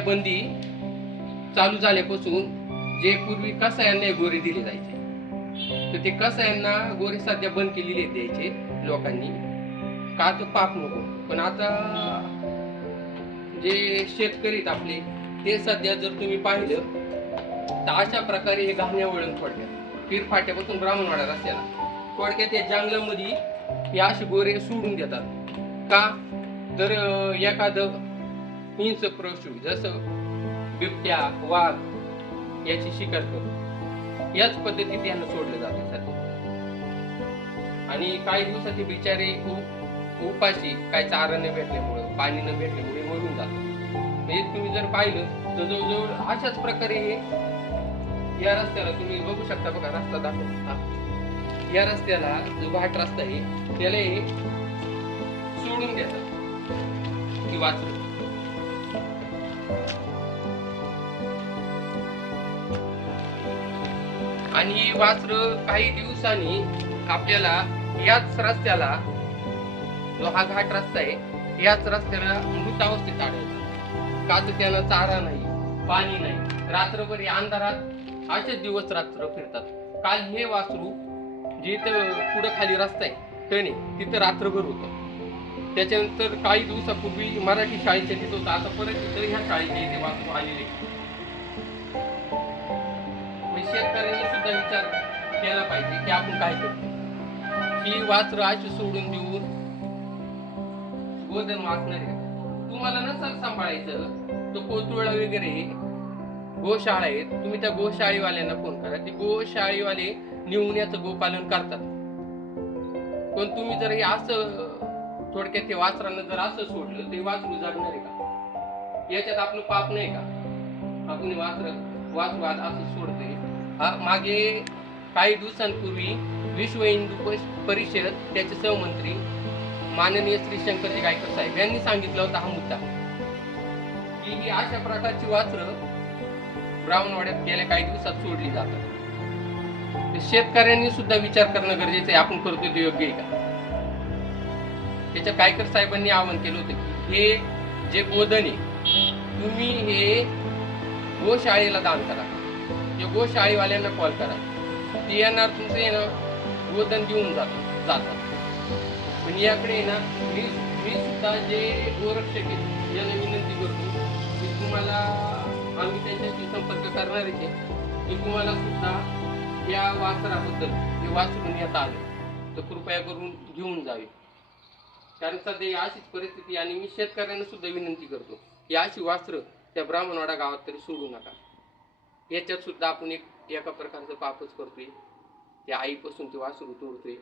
बंदी चालू झाल्यापासून जे पूर्वी कसायांना गोरे दिले जायचे तर ते कसायांना गोरे सध्या बंद केलेले आहेत द्यायचे लोकांनी. का तर पाप नको. पण आता जे शेतकरी आहेत आपले ते सध्या जर तुम्ही पाहिलं तर अशा प्रकारे हे घाण्या वळण थोडक्यात पीर फाट्यापासून ब्राह्मणवाडा रस्त्याला. थोडक्यात या जंगलामध्ये हे असे गोरे सोडून देतात. का? तर एखादं हिंस पशु जसं बिबट्या वाघ याची शिकार करतो याच पद्धतीत यांना सोडलं जाते सध्या. आणि काही दिवसात बिचारे खूप उपाशी काय चारा न भेटल्यामुळं पाणी न भेटल्यामुळे मरून जातात म्हणजे तुम्ही जर पाहिलं तर जवळजवळ अशाच प्रकारे हे या रस्त्याला तुम्ही बघू शकता बघा रस्ता दाखव या रस्त्याला जो घाट रस्ता आहे त्याला हे सोडून द्यायचा की वाचलं. आणि वासर काही दिवसांनी आपल्याला याच रस्त्याला जो हा घाट रस्ता आहे याच रस्त्याला मृतावस्थेत आढळतो का तर त्याला चारा नाही पाणी नाही रात्रभर या अंधारात असेच दिवस रात्र फिरतात. काल हे वासरू जिथं पुढं खाली रस्ता आहे टणे तिथं रात्रभर होतं. त्याच्यानंतर काही दिवसापूर्वी मराठी शाळेच्या तिथं होतं. आता परत तिथं ह्या शाळेच्या इथे वासरू आलेले. म्हणजे शेतकऱ्यांनी सुद्धा विचार केला पाहिजे की आपण काय करतो ही वासरं अशी सोडून देऊन गोधन वाचणार तुम्हाला तुम्हाला सर सांभाळायचं तो कोतुळा वगैरे गोशाळा आहेत. तुम्ही त्या गोशाळेवाल्यांना फोन करा. ते गोशाळेवाले नेऊन याचं गोपालन करतात. पण तुम्ही जर हे असं थोडक्यात ते वासरांना जर असं सोडलं ते वासरू जागणार आहे का? याच्यात आपलं पाप नाही का? आपण हे वासर वासरू आज असं सोडतोय. हा मागे काही दिवसांपूर्वी विश्व हिंदू परिषद त्याचे सहमंत्री माननीय श्री शंकरजी गायकर साहेब यांनी सांगितलं होता हा मुद्दा. की ही अशा प्रकारची वासरं ब्राह्मणवाड्यात गेल्या काही दिवसात सोडली जातात. शेतकऱ्यांनी सुद्धा विचार करणं गरजेचं आहे. आपण करतो ते योग्य आहे का? त्याच्या कायकर साहेबांनी आवाहन केलं होतं की हे जे गोधन आहे तुम्ही हे गोशाळेला दान करा. या गोशाळेवाल्यांना कॉल करा. ते येणार तुमचं आहे ना गोधन देऊन जातात जातात. पण याकडे आहे ना मी मी सुद्धा जे गोरक्षक आहे यांना विनंती करतो की तुम्हाला आम्ही त्यांच्याशी संपर्क करणार आहे. की तुम्हाला सुद्धा या वासराबद्दल हे वाचून येत आलं तर कृपया करून घेऊन जावे. कारण सध्या ही अशीच परिस्थिती आणि मी शेतकऱ्यांना सुद्धा विनंती करतो की अशी वास्त्र त्या ब्राह्मणवाडा गावात तरी सोडू नका. याच्यात सुद्धा आपण एक एका प्रकारचं पापच करतोय. त्या आईपासून ते वासरू तोडतोय.